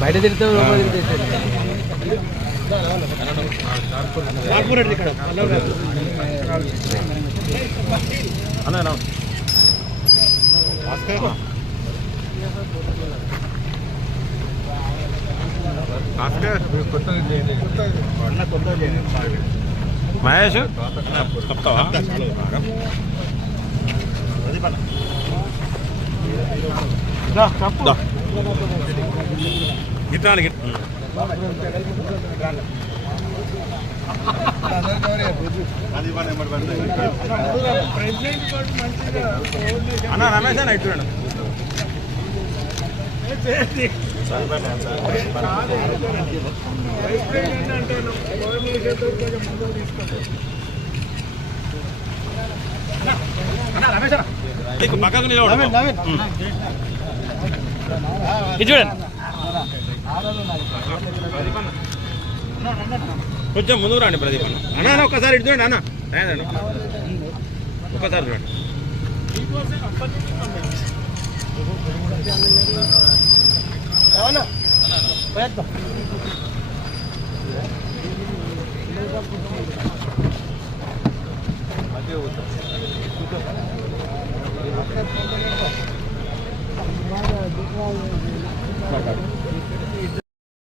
బయట తిరుగుతావు లోపల తిరుగుతావు. మహేష్ చెప్తావా? గిట్టాను గిట్ అన్న రమేష్ అన్న ఇటు రండి. నీకు పక్కకు నిలబడు. ఇది చూడండి. కొంచెం ముందుకు రండి ప్రదీప్ అన్న. అన్న ఒక్కసారి ఇటు చూడండి అన్న. రాయండి చూడండి ప్రయత్నం మధ్య Devagar.